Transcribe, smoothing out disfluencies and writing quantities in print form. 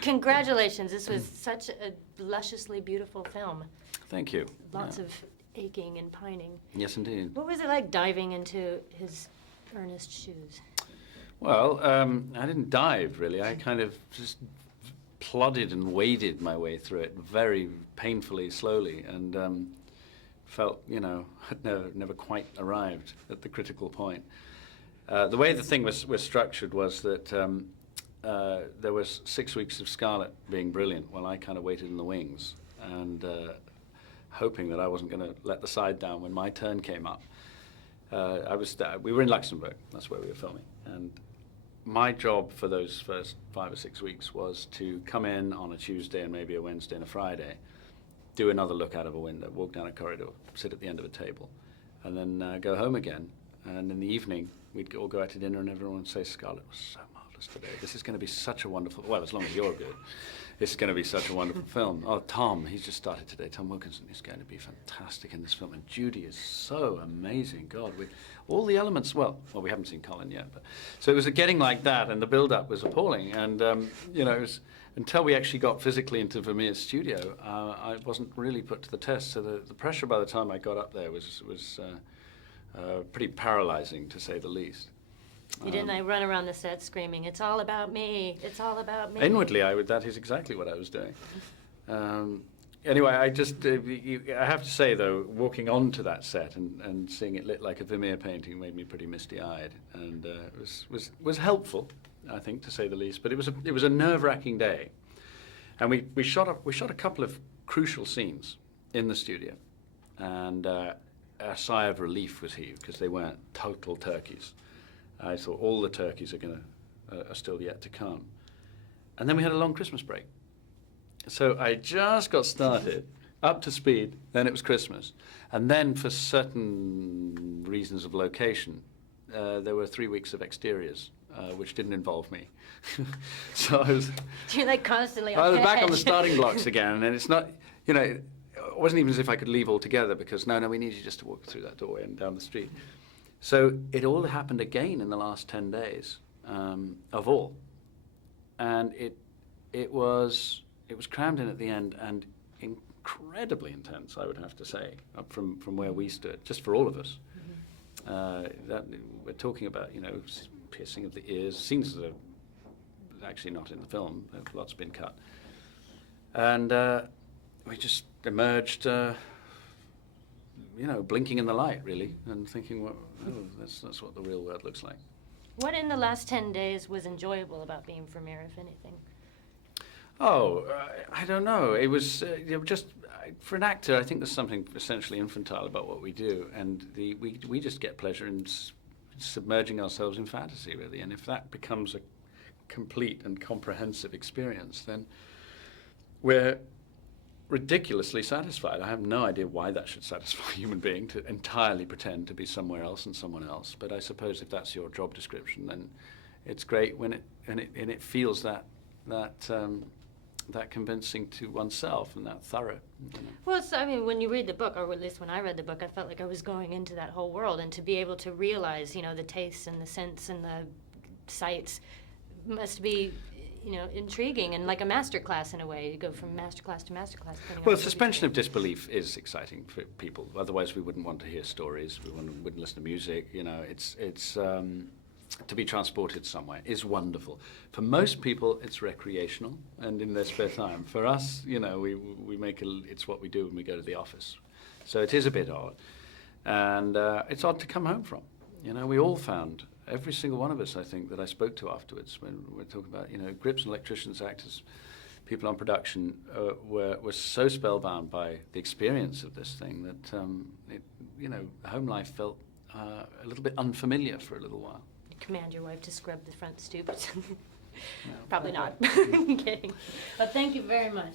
Congratulations. This was such a lusciously beautiful film. Thank you. Lots of aching and pining. Yes, indeed. What was it like diving into his earnest shoes? Well, I didn't dive, really. I kind of just plodded and waded my way through it very painfully, slowly, and felt, had never quite arrived at the critical point. The way the thing was structured was that there was 6 weeks of Scarlett being brilliant while I kind of waited in the wings and hoping that I wasn't going to let the side down when my turn came up. We were in Luxembourg, that's where we were filming, and my job for those first 5 or 6 weeks was to come in on a Tuesday and maybe a Wednesday and a Friday, do another look out of a window, walk down a corridor, sit at the end of a table, and then go home again. And in the evening, we'd all go out to dinner and everyone would say, Scarlett was so marvelous today. This is going to be such a wonderful, well, as long as you're good, it's going to be such a wonderful film. Oh, Tom, he's just started today. Tom Wilkinson is going to be fantastic in this film. And Judy is so amazing. God, all the elements, well, we haven't seen Colin yet. But, so it was getting like that, and the build-up was appalling. And, it was, until we actually got physically into Vermeer's studio, I wasn't really put to the test. So the pressure by the time I got up there was pretty paralyzing, to say the least. You didn't run around the set screaming, "It's all about me, it's all about me"? Inwardly, that is exactly what I was doing. Anyway, I have to say, though, walking onto that set and seeing it lit like a Vermeer painting made me pretty misty-eyed, and it was helpful, I think, to say the least. But it was a nerve-wracking day, and we shot a couple of crucial scenes in the studio, and a sigh of relief was heaved because they weren't total turkeys. I thought all the turkeys are still yet to come. And then we had a long Christmas break. So I just got started, up to speed, then it was Christmas. And then for certain reasons of location, there were 3 weeks of exteriors, which didn't involve me. So I was... You're like constantly on I was edge. back on the starting blocks again, and it's not, it wasn't even as if I could leave altogether because, no, we need you just to walk through that doorway and down the street. So it all happened again in the last 10 days of all, and it was crammed in at the end and incredibly intense, I would have to say, up from where we stood, just for all of us. That we're talking about, piercing of the ears, scenes that are actually not in the film. Lots been cut, and we just emerged. Blinking in the light, really, and thinking, well, that's what the real world looks like. What in the last 10 days was enjoyable about being Vermeer, if anything? Oh, I don't know. It was just, for an actor, I think there's something essentially infantile about what we do, and we just get pleasure in submerging ourselves in fantasy, really, and if that becomes a complete and comprehensive experience, then we're ridiculously satisfied. I have no idea why that should satisfy a human being to entirely pretend to be somewhere else and someone else. But I suppose if that's your job description, then it's great when it feels that convincing to oneself and that thorough. Well, when you read the book, or at least when I read the book, I felt like I was going into that whole world, and to be able to realize, the tastes and the scents and the sights must be intriguing and like a master class in a way. You go from master class to master class. Well, suspension of disbelief is exciting for people. Otherwise, we wouldn't want to hear stories. We wouldn't listen to music. It's to be transported somewhere is wonderful. For most people, it's recreational and in their spare time. For us, we make it's what we do when we go to the office. So it is a bit odd, and it's odd to come home from. We all found. Every single one of us, I think, that I spoke to afterwards, when we're talking about, grips and electricians, actors, people on production, were so spellbound by the experience of this thing that, home life felt a little bit unfamiliar for a little while. You command your wife to scrub the front stoops. No. Probably not. I'm kidding. But thank you very much.